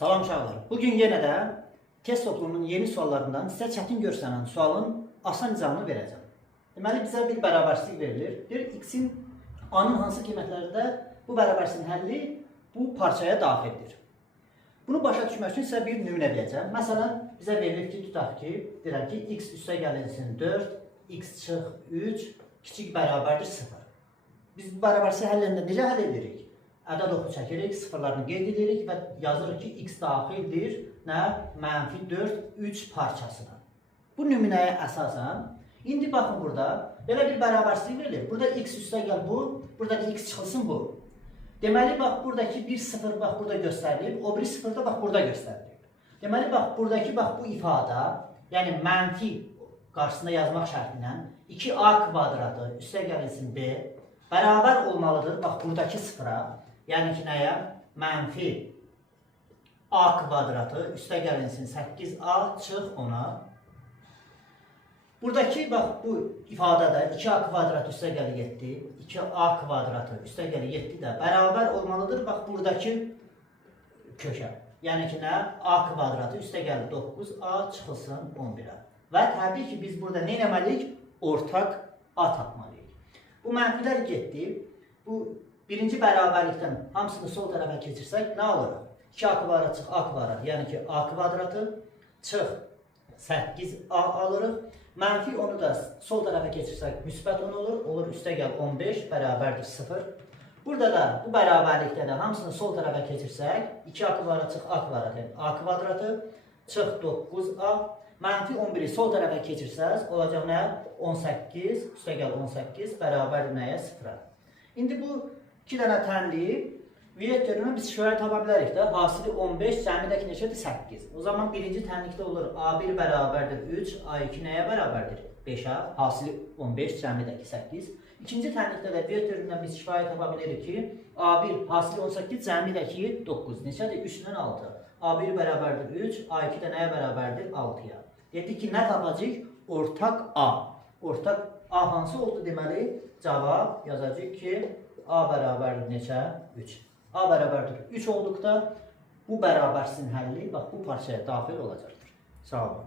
Salam uşaqlar. Bugün yenə də test toplumunun yeni suallarından sizə çətin görsənən sualın asan izahını verəcəm. Deməli, bizə bir bərabərsizlik verilir. Deyir, x-in a-nın hansı qiymətlərdə bu bərabərsizliyin həlli bu parçaya daxildir. Bunu başa düşmək üçün sizə bir nümunə deyəcəm. Məsələn, bizə verilir ki, tutaq ki, deyirəm ki, x üstə gəlinsin 4, x çıx 3, kiçik bərabərdir 0. Biz bu bərabərsizliyi həll edəndə necə həll edirik? Ədəd oxu çəkirik, sıfırlarını qeyd edirik və yazırıq ki, x daxildir nə? Mənfi 4, 3 parçasına. Bu nümunəyə əsasən, indi baxın burada, belə bir bərabərsizlik verilir. Burada x üstə gəl bu, burada da x çıxılsın bu. Deməli, bax, buradakı bir sıfır, bax, burada göstərilib, o biri sıfır da, bax, burada göstərilib. Deməli, bax, buradakı, bax, bu ifadə, yəni mənfi qarşısında yazmaq şərtilə 2a kvadratı üstə gəlinsin b, bərabər olmalıdır, bax, buradakı sıfıra. Yəni ki, nəyə? Mənfi a kvadratı üstə gəlinsin 8a çıx 10-a. Buradakı, bax, bu ifadədə 2a kvadratı üstə gəli 7, 2a kvadratı üstə gəli 7 də bərabər olmalıdır, bax, buradakı köşə. Yəni ki, nə? A kvadratı üstə gəli 9a çıxılsın 11-ə. Və təbii ki, biz burada nə etməliyik? Ortaq a tapmalıyıq. Bu mənfilər getdi. Bu birinci bərabərlikdən hamısını sol tərəfə keçirsək, nə alırıq? 2a kvadrat çıx a kvadrat, yəni ki, a kvadratı çıx 8a alırıq. Mənfi onu da sol tərəfə keçirsək, müsbət 10 olur. Olur üstə gəl 15, bərabərdir 0. Burada da bu bərabərlikdə də hamısını sol tərəfə keçirsək, 2a kvadrat çıx a kvadrat, yəni a kvadratı çıx 9a. Mənfi 11-i sol tərəfə keçirsəz, olacaq nə? 18, üstə gəl 18, bərabərdir nəyə? 0-a. İndi bu iki dənə tənliyi vektörünü biz şöyə tapa bilərik də. Hasili 15, cəmidəki neçədir? 8. O zaman birinci tənlikdə olur A1 bərabərdir 3, A2 nəyə bərabərdir? 5-ə. Hasili 15, cəmidəki 8. İkinci tənlikdə də vektöründən biz şöyə tapa bilirik ki, A1 hasili 18, cəmidəki 9. Neçədir? 3-dən 6. A1 bərabərdir 3, A2 də nəyə bərabərdir? 6-ya. Dedik ki, nə tapacaq? Ortaq A. Ortaq A hansı oldu deməli? Cavab yazacaq ki, A bərabərdir neçə? 3. A bərabərdir 3 olduqda bu bərabərsizliyin həlli bax bu parçaya daxil olacaqdır. Sağ olun.